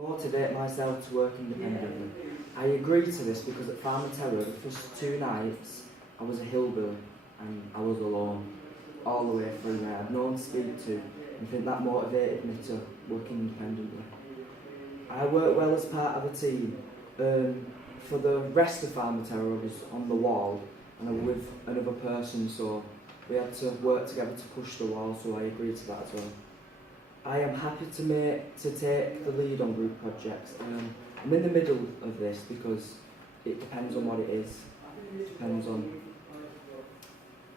Motivate myself to work independently. I agreed to this because at Farmer Terror, the first 2 nights, I was a hillbilly and I was alone all the way through there. I had no one to speak to, and I think that motivated me to work independently. I worked well as part of a team. For the rest of Farmer Terror, I was on the wall and I was with another person, so we had to work together to push the wall, so I agreed to that as well. I am happy to take the lead on group projects. I'm in the middle of this because it depends on what it is. It depends on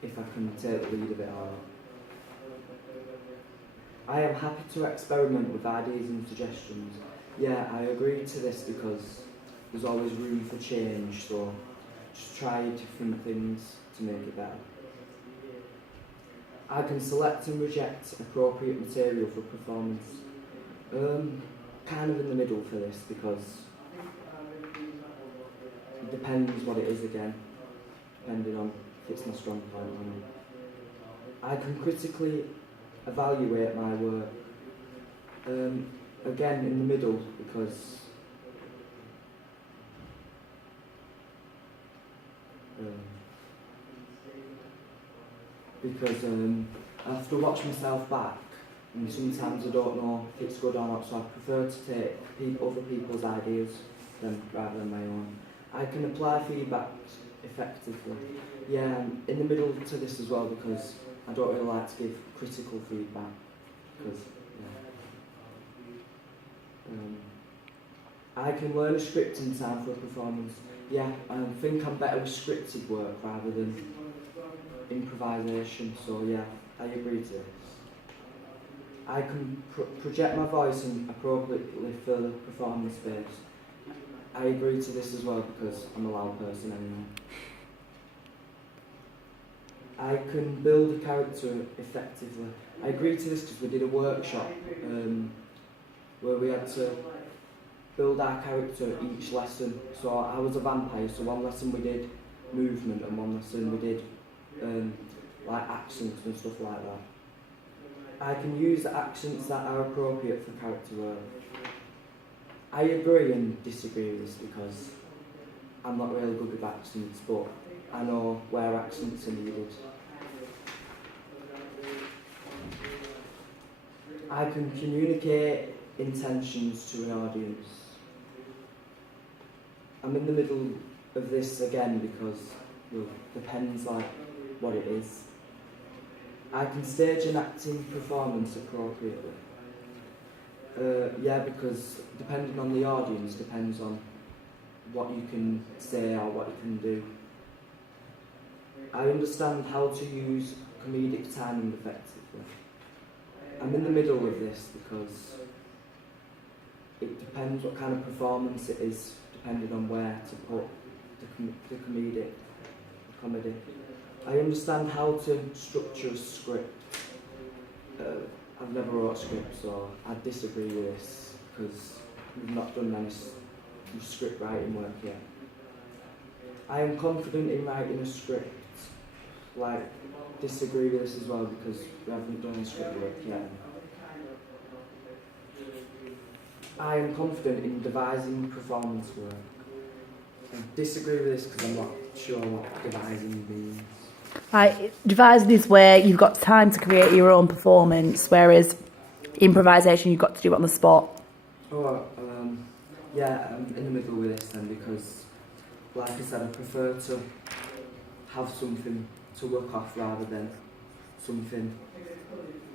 if I can take the lead of it or not. I am happy to experiment with ideas and suggestions. Yeah, I agreed to this because there's always room for change, so just try different things to make it better. I can select and reject appropriate material for performance. Kind of in the middle for this because it depends what it is again, depending on if it's my strong point or not. I can critically evaluate my work. Again in the middle because I have to watch myself back, and sometimes I don't know if it's good or not, so I prefer to take other people's ideas rather than my own. I can apply feedback effectively. Yeah, I'm in the middle to this as well because I don't really like to give critical feedback because I can learn a script in time for a performance. Yeah, I think I'm better with scripted work rather than improvisation, so yeah, I agree to this. I can project my voice and appropriately fill the performance space. I agree to this as well because I'm a loud person anyway. I can build a character effectively. I agreed to this because we did a workshop where we had to build our character each lesson. So I was a vampire, so one lesson we did movement and one lesson we did like accents and stuff like that. I can use accents that are appropriate for character work. I agree and disagree with this because I'm not really good with accents, but I know where accents are needed. I can communicate intentions to an audience. I'm in the middle of this again because it depends like what it is. I can stage an acting performance appropriately. Yeah, because depending on the audience depends on what you can say or what you can do. I understand how to use comedic timing effectively. I'm in the middle of this because it depends what kind of performance it is, depending on where to put the comedy. I understand how to structure a script. I've never wrote a script, so I disagree with this because we've not done any script writing work yet. I am confident in writing a script. Disagree with this as well because we haven't done any script work yet. I am confident in devising performance work. I disagree with this because I'm not sure what devising means. Devising is where you've got time to create your own performance, whereas improvisation you've got to do it on the spot. Yeah, I'm in the middle with this then because, like I said, I prefer to have something to work off rather than something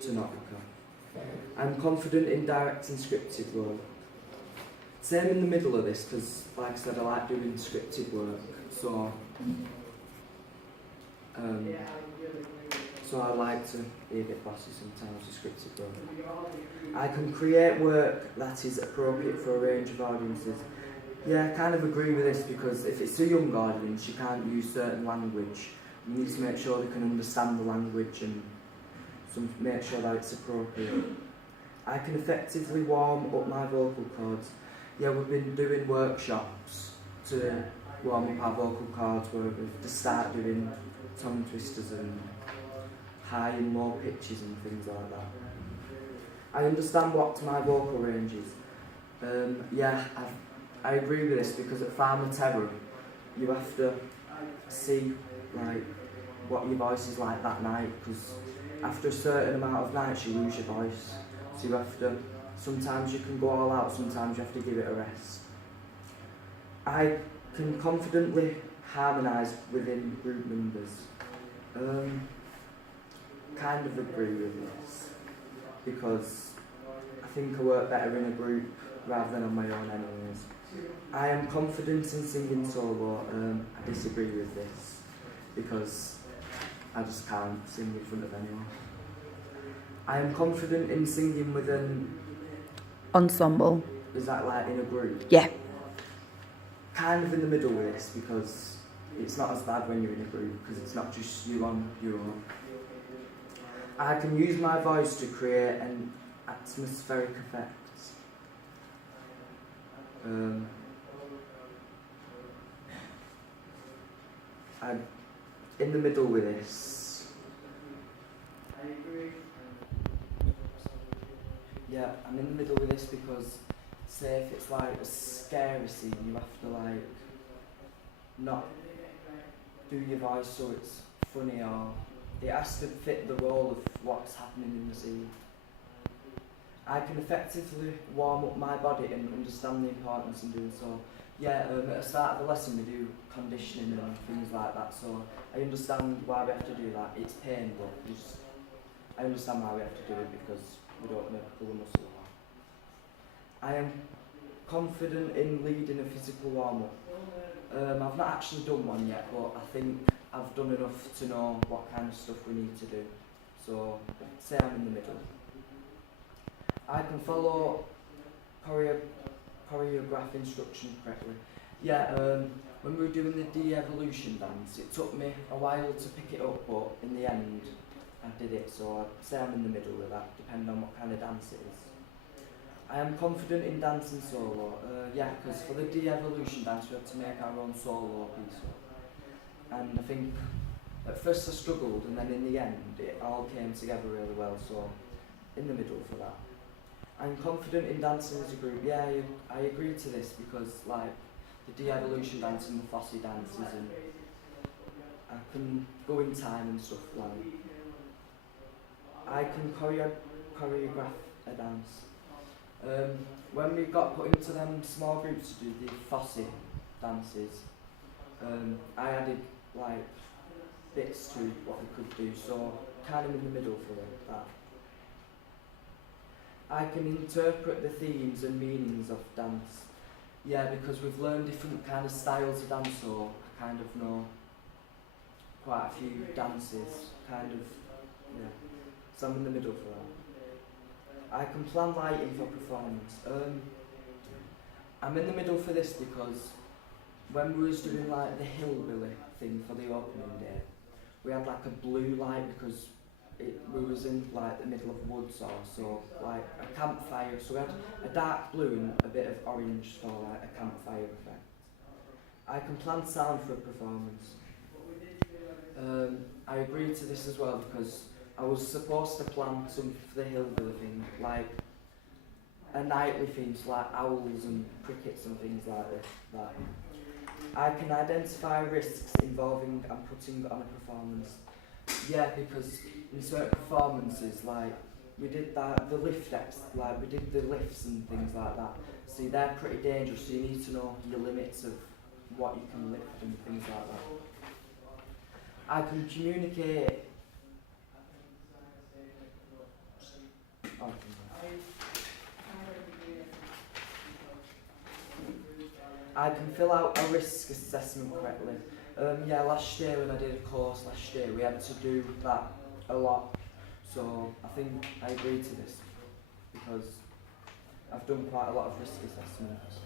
to not work off. I'm confident in directing scripted work. Same in the middle of this because, like I said, I like doing scripted work, so I like to be a bit bossy sometimes with scripted work. I can create work that is appropriate for a range of audiences. Yeah, I kind of agree with this because if it's a young audience, you can't use certain language. You need to make sure they can understand the language and make sure that it's appropriate. I can effectively warm up my vocal cords. Yeah, we've been doing workshops to warm up our vocal cords where we've to start doing tongue twisters and high and low pitches and things like that. I understand what my vocal range is. Yeah, I agree with this because at Farmer Terror, you have to see like what your voice is like that night, because after a certain amount of nights you lose your voice. So you have to, sometimes you can go all out, sometimes you have to give it a rest. I can confidently harmonise within group members. Kind of agree with this because I think I work better in a group rather than on my own anyways. I am confident in singing solo. I disagree with this because I just can't sing in front of anyone. I am confident in singing with an ensemble. Is that like in a group? Yeah. Kind of in the middle with this because it's not as bad when you're in a group because it's not just you on your own. I can use my voice to create an atmospheric effect. I'm in the middle with this. Yeah, I'm in the middle with this because, say if it's like a scary scene, you have to like not do your voice so it's funny, or it has to fit the role of what's happening in the scene. I can effectively warm up my body and understand the importance in doing so. Yeah, at the start of the lesson we do conditioning and things like that, so I understand why we have to do that. It's pain, but I understand why we have to do it because we don't want to pull a muscle apart. I am confident in leading a physical warm-up. I've not actually done one yet, but I think I've done enough to know what kind of stuff we need to do. So, say I'm in the middle. I can follow choreograph instruction correctly. Yeah, when we were doing the de-evolution dance, it took me a while to pick it up, but in the end, I did it. So I'd say I'm in the middle with that, depending on what kind of dance it is. I am confident in dancing solo. Yeah, because for the de-evolution dance, we had to make our own solo piece. And I think at first I struggled, and then in the end, it all came together really well. So in the middle for that. I'm confident in dancing as a group. Yeah, I agree to this because like the de-evolution dance and the Fosse dances, and I can go in time and stuff like. I can choreograph a dance. When we got put into them small groups to do the Fosse dances, I added like bits to what we could do, so kind of in the middle for that. I can interpret the themes and meanings of dance. Yeah, because we've learned different kind of styles of dance, so I kind of know quite a few dances, kind of, yeah. So I'm in the middle for that. I can plan lighting for performance. I'm in the middle for this because when we was doing like the hillbilly thing for the opening day, we had like a blue light because we was in like the middle of woods or so, like a campfire, so we had a dark blue and a bit of orange for like a campfire effect. I can plan sound for a performance. I agreed to this as well because I was supposed to plan some for the hillbilly thing, like a nightly things like owls and crickets and things like this. That. I can identify risks involving and putting on a performance. Yeah, because in certain performances, like we did that, the lift decks, like we did the lifts and things like that. See, they're pretty dangerous, so you need to know your limits of what you can lift and things like that. I can communicate. I can fill out a risk assessment correctly. Yeah, last year when I did a course last year, we had to do that a lot. So I think I agree to this because I've done quite a lot of risk assessments.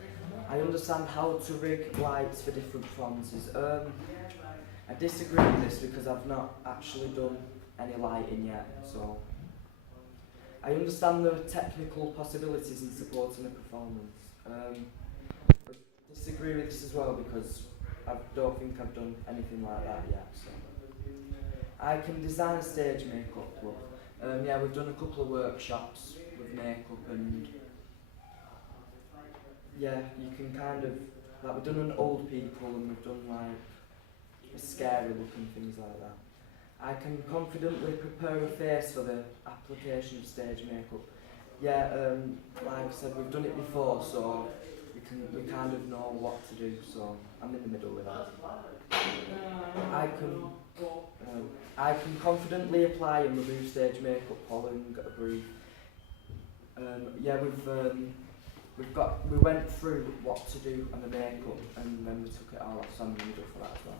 I understand how to rig lights for different performances. I disagree with this because I've not actually done any lighting yet. So I understand the technical possibilities in supporting a performance. Disagree with this as well because I don't think I've done anything like that yet. So I can design a stage makeup look. Yeah, we've done a couple of workshops with makeup and yeah, you can kind of, like we've done on old people and we've done like scary looking things like that. I can confidently prepare a face for the application of stage makeup. Yeah, like I said, we've done it before, so we kind of know what to do, so I'm in the middle with that. I can confidently apply and remove stage makeup following a brief. Yeah, we went through what to do on the makeup and then we took it all off, so I'm in the middle for that as well.